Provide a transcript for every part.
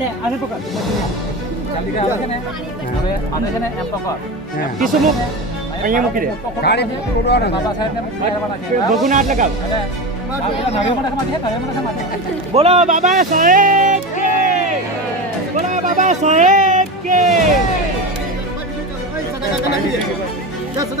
એટલે આને પકડ જલ્દી આવે છે ને હવે આને છે ને એમ પકડ કિસ્સો મૂક અહીંયા મૂકી દે ગાડી તોડવાનો બાબા સાહેબને મારવાના છે ભગુના હાથ લગાવ અને નરેન્દ્ર સમાજ બોલો બાબા સાહેબ કે બોલો બાબા સાહેબ કે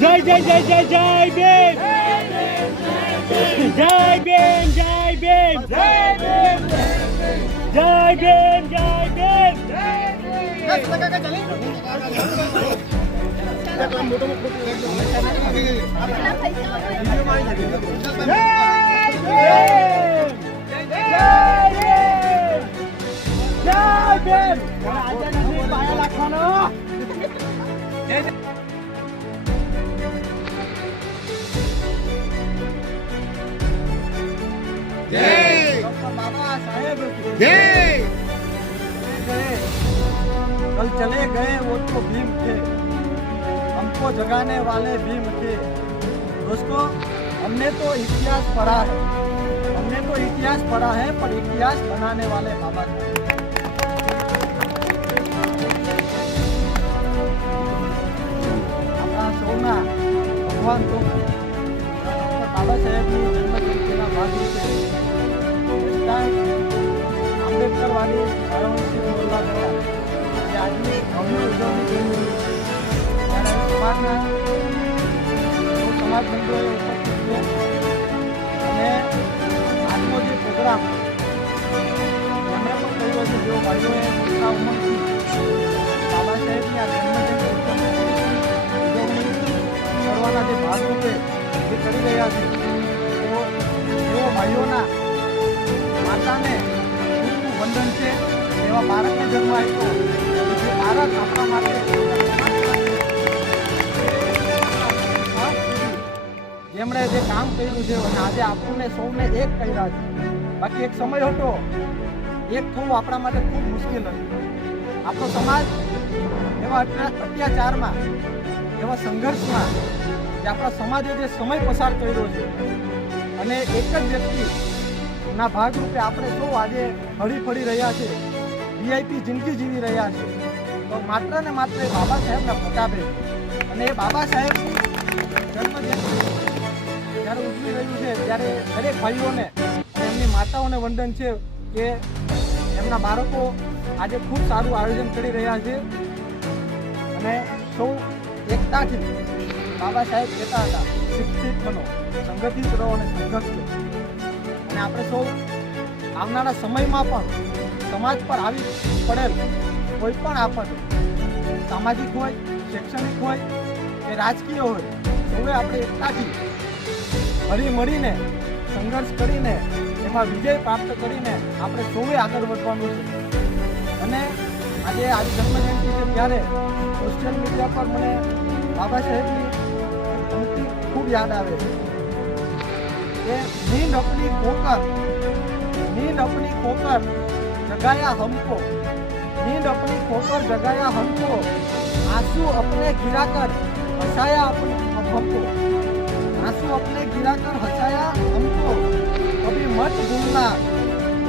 જય જય જય જય જય બેન જય બેન જય બેન જય બેન જય બેન જય બેન कल चले गए वो तो भीम थे, हमको जगाने वाले भीम थे। दोस्तों, हमने तो इतिहास पढ़ा है, पर इतिहास बनाने वाले बाबा साहेब। अपना सोना भगवान तो बाबा साहेब की जन्मजयंतीના ભાગરૂપે આંબેડકર વાળી હરવંશી મોરલા દ્વારા આજની ભવ્ય ઉજવણી થઈ રહી છે ત્યારે સમાજના સમાજ બંધુઓએ ઉપસ્થિત છે અને આજનો જે પ્રોગ્રામ એમણે પણ કર્યો છે જેઓ ભાઈઓએ મોટા ઉમંગથી બાબા સાહેબની આ જન્મજયંતિ ઉજવણી કરવાના જે ભાગરૂપે જે કરી રહ્યા છે તેઓ ભાઈઓના માતાને ખૂબ વંદન છે એવા બાળકને જન્મ આપ્યો જે બાળક આપણા માટે જેમણે જે કામ કર્યું છે અને આજે આપણને સૌને એક કર્યા છે બાકી એક સમય હતો એક થવું આપણા માટે ખૂબ મુશ્કેલ હતું આપણો સમાજ એવા અત્યાચારમાં એવા સંઘર્ષમાં જે આપણા સમાજે જે સમય પસાર કર્યો છે અને એક જ વ્યક્તિના ભાગરૂપે આપણે સૌ આજે હળી ફળી રહ્યા છે વીઆઈપી જિંદગી જીવી રહ્યા છે તો માત્ર ને માત્ર એ બાબા સાહેબના પ્રતાપે અને એ બાબા સાહેબની જન્મજયંતિ જ્યારે ઉજવી રહ્યું છે ત્યારે દરેક ભાઈઓને અને એમની માતાઓને વંદન છે કે એમના બાળકો આજે ખૂબ સારું આયોજન કરી રહ્યા છે અને સૌ એકતાથી બાબા સાહેબ કહેતા હતા શિક્ષિત બનો સંગઠિત રહો અને સંઘર્ષ કરો અને આપણે સૌ આવનારા સમયમાં પણ સમાજ પર આવી પડેલ કોઈ પણ આફત સામાજિક હોય શૈક્ષણિક હોય કે રાજકીય હોય સૌએ આપણે એકતાથી હળી મળીને સંઘર્ષ કરીને એમાં વિજય પ્રાપ્ત કરીને આપણે સૌએ આગળ વધવાનું છે અને આજે જન્મજયંતિ છે ત્યારે સોશિયલ મીડિયા પર મને બાબા સાહેબની પંક્તિ ખૂબ યાદ આવે છે કે नींद अपनी खोकर जगाया हमको, नींद अपनी खोकर जगाया हमको, आंसू अपने गिराकर हंसाया हमको, आंसू अपने गिराकर हंसाया हमको, कभी मत भूलना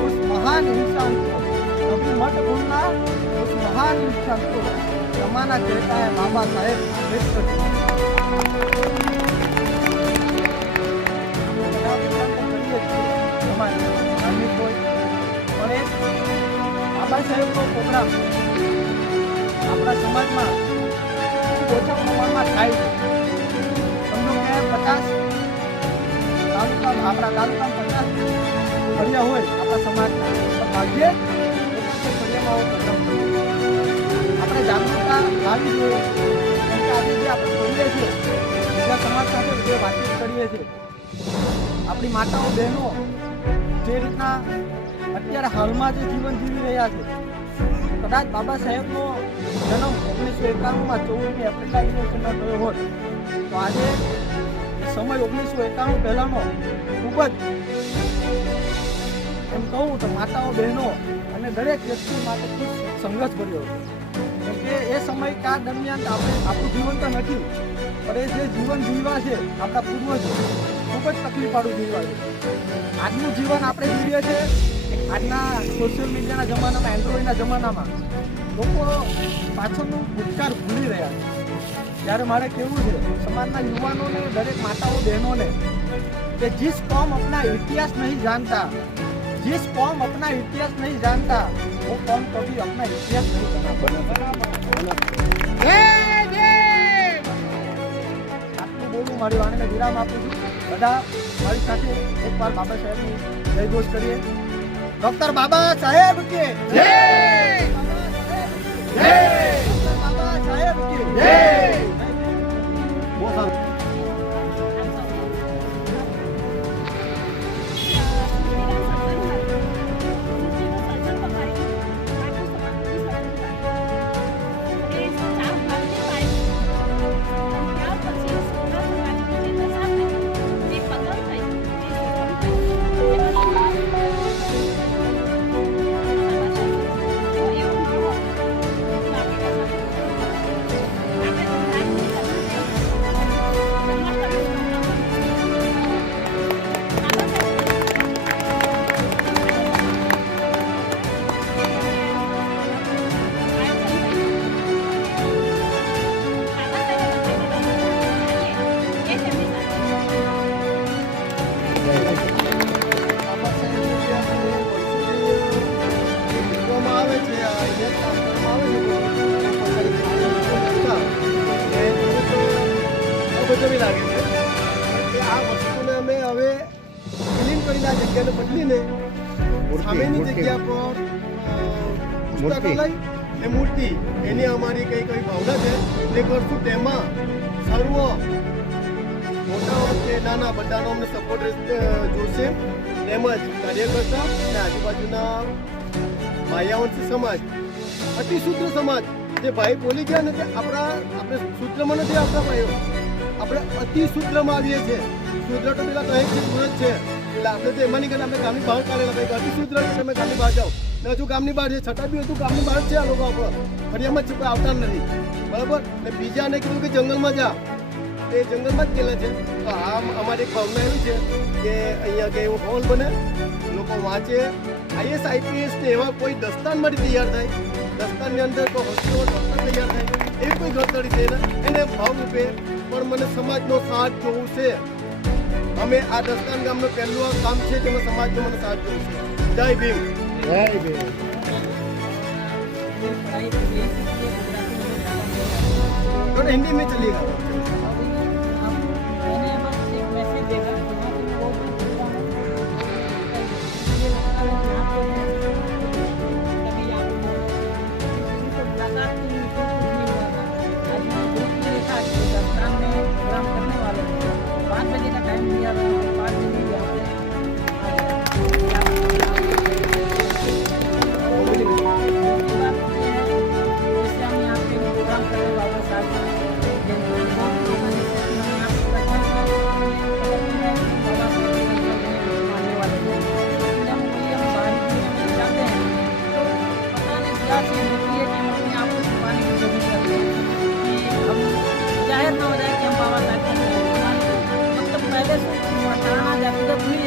उस महान इंसान को, कभी मत भूलना उस महान इंसान को, जमाना कहता है बाबा साहेब आंबेडकर। બાબા સાહેબનો પ્રોગ્રામ આપણા સમાજમાં ખૂબ ઓછા પ્રમાણમાં થાય છે સમજો કે 50 આપણા તાલુકામાં 50 ફળિયા હોય આપણા સમાજના તો ભાગ્યે ફળિયામાં આવો પ્રોગ્રામ આપણે જાગૃતતા લાવવી જોઈએ કેમ કે આજે જે આપણે કરીએ છીએ બીજા સમાજ સાથે જે વાતચીત કરીએ છીએ આપણી માતાઓ બહેનો જે રીતના અત્યારે હાલમાં જે જીવન જીવી રહ્યા છે કદાચ બાબા સાહેબનો જન્મ 1991માં 14મી એપ્રિલના દિવસે થયો હોત તો આજે સમય 1991 પહેલાંનો ખૂબ જ એમ કહું તો માતાઓ બહેનો અને દરેક વ્યક્તિ માટે ખૂબ સંઘર્ષ ભર્યો હતો કેમ કે એ સમયકાળ દરમિયાન આપણું જીવન તો નથી પણ એ જે જીવન જીવ્યા છે આપણા પૂર્વજો તો ખૂબ જ તકલીફવાળું જીવન આજનું જીવન આપણે જીવીએ છીએ આજના સોશિયલ મીડિયાના જમાનામાં એન્ડ્રોઈડના જમાનામાં લોકો પાછળનું ભૂતકાળ ભૂલી રહ્યા છે ત્યારે મારે કહેવું છે સમાજના યુવાનોને દરેક માતાઓ બહેનોને कि जिस कौम अपना इतिहास नहीं जानता जिस कौम अपना इतिहास नहीं जानता वो कौम कभी अपना इतिहास नहीं बना आटલું બોલું મારી વાણીને વિરામ આપું છું બધા મારી સાથે એકવાર બાબા સાહેબની જય ઘોષ કરીએ ડોક્ટર બાબા સાહેબ કે જય ડોક્ટર બાબા સાહેબ કે જય બહુ સારું બદલવી લાગે છે કે આ વસ્તુને અમે હવે ક્લીન કરીને આ જગ્યાને બદલીને સામેની જગ્યા પર પુસ્તકાલય એ મૂર્તિ એની અમારી કઈ ભાવના છે તે કરશું તેમાં સર્વ મોટા કે નાના બધાનો અમને સપોર્ટ જોશે તેમજ કાર્યકર્તા અને આજુબાજુના માયાવંશી સમાજ અતિશુદ્ર સમાજ જે ભાઈ બોલી ગયા ને કે આપણે સૂત્રમાં નથી આપણા ભાઈઓ આપણે અતિ સૂત્રમાં આવીએ છીએ સૂત્ર તો પેલા કહે છે સુરત છે એટલે આપણે તો એમાં નહીં કરે આપણે ગામની બહાર કાઢેલા ભાઈ અતિ સૂત્ર છે તમે ગામની બહાર જાઓ ને હજુ ગામની બહાર છે છતાં બી હજુ ગામની બહાર છે આ લોકો આપણો ફરિયામાં જ છે કોઈ આવતા નથી બરાબર ને બીજાને કીધું કે જંગલમાં જા એ જંગલમાં જ ગયેલા છે તો આ અમારી એક ભાવના એવી છે કે અહીંયા કે એવો હોલ બને લોકો વાંચે આઈએસ આઈપીએસ ને એવા કોઈ દસ્તાનમાંથી તૈયાર થાય દસ્તાનની અંદર કોઈ હોસ્પિટલ દસ્તાન તૈયાર થાય એવી કોઈ ઘટડી થઈને એને ભાવરૂપે પણ મને સમાજનો સાથ જોવું છે અમે આ દસ્તાન ગામનું પહેલું આ કામ છે તેમાં સમાજનો મને સાથ જોવું છે જય ભીમ જય ભીમ थोड़ा हिंदी में चलेगा मैंने बस एक मैसेज देखा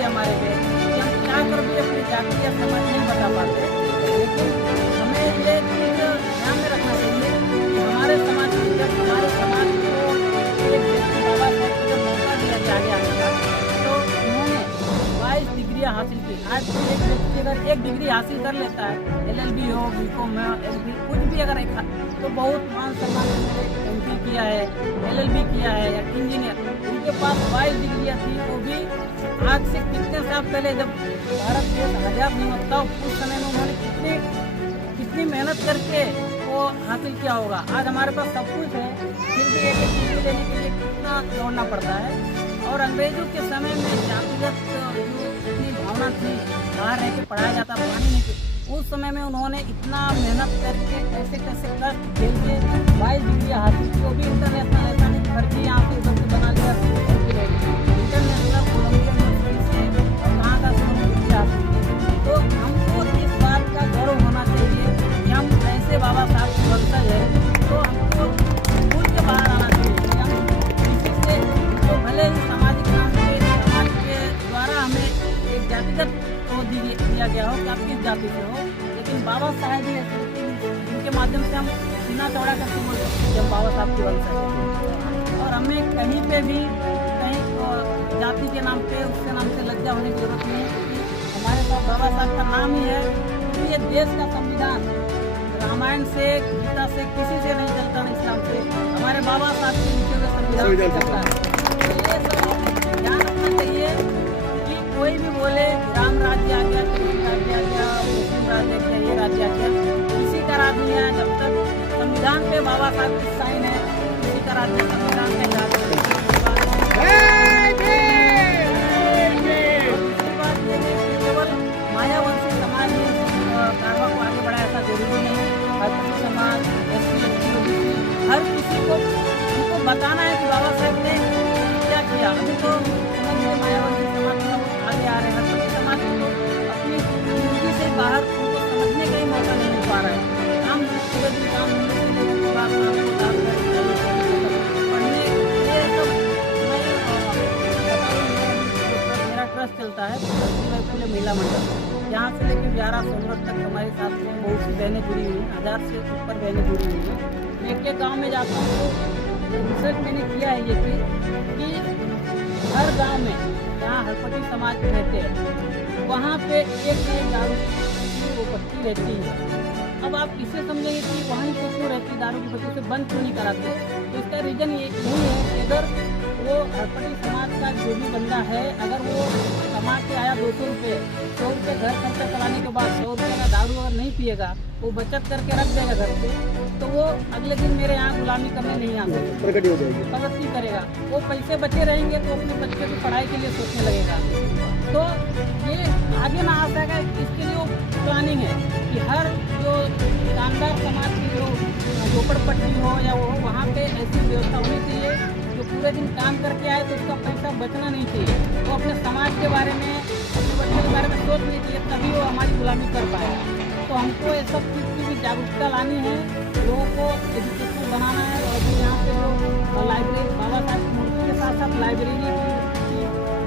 हमारे पे कि हम क्या कर भी अपनी जाति या समाज नहीं बता पाते, लेकिन हमें ये चीज़ ध्यान में रखना चाहिए कि हमारे समाज में जब हमारे समाज को एक व्यक्ति बाबा साहब को जब मौका दिया आगे आने का तो उन्होंने 22 डिग्रियाँ हासिल की। आज एक व्यक्ति अगर एक डिग्री हासिल कर लेता है LLB हो BCom LB कुछ भी अगर एक तो बहुत मान सम्मान MP किया है LLB किया है या इंजीनियर उनके पास 22 डिग्रियाँ थी वो भी आज से कितने साल पहले जब भारत देश आजाद नहीं होता उस समय में उन्होंने कितनी मेहनत करके वो हासिल किया होगा। आज हमारे पास सब कुछ है फिर भी एक डिग्री लेने के लिए कितना दौड़ना पड़ता है। और अंग्रेजों के समय में जातिगत इतनी भावना थी बाहर रह के पढ़ाया जाता पढ़ाने नहीं थी उस समय में उन्होंने इतना मेहनत करके कैसे कैसे कष्ट झेल के 22 डिग्री हासिल की वो भी इंटरनेशनल ऐसा नहीं करके यहाँ पे सब बना लिया इंटरनेशनल कोलंबिया यूनिवर्सिटी से और कहाँ का डिग्री हासिल की। तो हमको इस बात का गर्व होना चाहिए कि हम ऐसे बाबा साहब के वंशज है तो हमको भूल के बाहर आना चाहिए कि हम किसी से तो भले ही सामाजिक नाम पे समाज माध्यम से हम सीना चौड़ा करके बोल सकते हैं जब बाबा साहब की वंश है। और हमें कहीं पे भी कहीं जाति के नाम पे उसके नाम से लज्जा होने की जरूरत नहीं है, क्योंकि हमारे पास बाबा साहब का नाम ही है। तो ये देश का संविधान रामायण से, गीता से, किसी से नहीं चलता, ना इस्लाम से, हमारे बाबा साहब के लिखे हुए संविधान से चलता है। तो ये सब ध्यान रखना चाहिए कि कोई भी बोले राम राज्य आ गया, कृष्ण राज्य आ गया, मुस्लिम राज्य आ गया, ये राज्य आ गया, किसी का राज्य नहीं है जब तक संविधान पे बाबा साहब की साइन है, किसी का राज्य संविधान के हिसाब से। दूसरी बात ये है कि केवल मायावंशी समाज में कारवा को आगे बढ़ाया, ऐसा जरूरी नहीं है। हर किसी समाज, SC, ST, OBC, हर किसी को उनको बताना है कि बाबा साहब ने क्या किया। अभी तो समझ में मायावंशी समाज में आगे आ रहे हैं, हर किसी समाज को अपनी जिंदगी से बाहर उनको समझने का ही मौका नहीं मिल पा रहा है। काम पूरे दिन काम पढ़ने ये सब मेरा ट्रस्ट चलता है पूरे महिला मंडल, यहाँ से लेकर 11 सोनभद्र तक हमारे साथ में बहुत सी बहनें जुड़ी हुई हैं, 1000 से ऊपर बहनें जुड़ी हुई हैं। मैं एक गांव में जाता हूँ तो रिसर्च मैंने किया है ये कि हर गांव में जहाँ हरपटी समाज रहते हैं वहाँ पे एक दारू की वो पत्ती रहती है। अब आप किससे समझेंगे कि वहीं पे क्यों रहती दारू की पत्ती, से बंद क्यों नहीं कराते? तो इसका रीज़न ये नहीं है कि अगर वो हरपटी समाज का जो भी बंदा है, अगर वो कमा के आया 200 रुपये, 100 रुपये घर खर्चा चलाने के बाद 100 रुपये का दारू अगर नहीं पिएगा, वो बचत करके रख देगा घर पे, तो वो अगले दिन मेरे यहाँ गुलामी करने नहीं आ सकता, प्रगति हो जाएगी, प्रगति करेगा। वो पैसे बचे रहेंगे तो अपने बच्चे की पढ़ाई के लिए सोचने लगेगा। तो ये आगे ना आ सकेगा, इसके लिए वो प्लानिंग है कि हर जो दुकानदार समाज की जो झोपड़पट्टी हो या वो वहाँ पे ऐसी व्यवस्था होनी चाहिए जो पूरे दिन काम करके आए तो उसका पैसा बचना नहीं चाहिए। वो अपने समाज के बारे में, अपने बच्चे के बारे में सोचनी चाहिए, तभी वो हमारी गुलामी कर पाएगा। तो हमको ये सब चीज़ की भी जागरूकता लानी है, लोगों को एजुकेशन बनाना है। और अभी यहाँ पे जो लाइब्रेरी बाबा साहब की मूर्ति के साथ साथ लाइब्रेरी की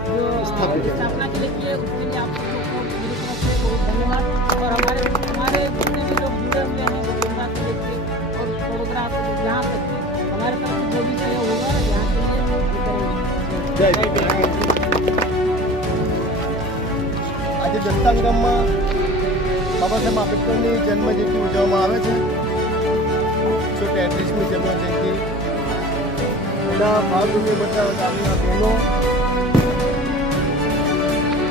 जो स्थापना के लिए की है, उसके लिए आप सबको मेरी तरफ से बहुत धन्यवाद। और हमारे जितने भी लोग जुड़े हुए हैं गोविंदा से लेकर और फोटोग्राफ यहाँ तक के, हमारे तरफ से जो भी सहयोग होगा यहाँ के लिए करेंगे। આજે દંતાલ ગામમાં બાબા સાહેબ આંબેડકરની જન્મજયંતિ ઉજવવામાં આવે છે 133મી જન્મજયંતિ એના ભાગરૂપે બધા ગામના બહેનો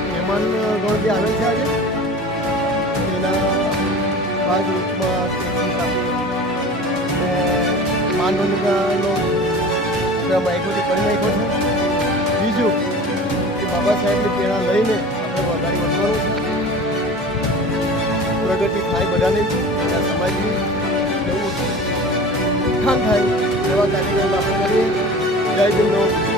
મહેમાન ગણ બી આવે છે આજે એના ભાગરૂપમાં માનવનો માયકો જે કરી નાખ્યો છે. બીજું કે બાબા સાહેબની પ્રેરણા લઈને આપણે આગળ વધવાનું છે, પ્રગતિ થાય બધાની, સમાજની નવું ઉત્થાન થાય એવા કાર્યક્રમ આપણે કરીએ. જય ભીમ.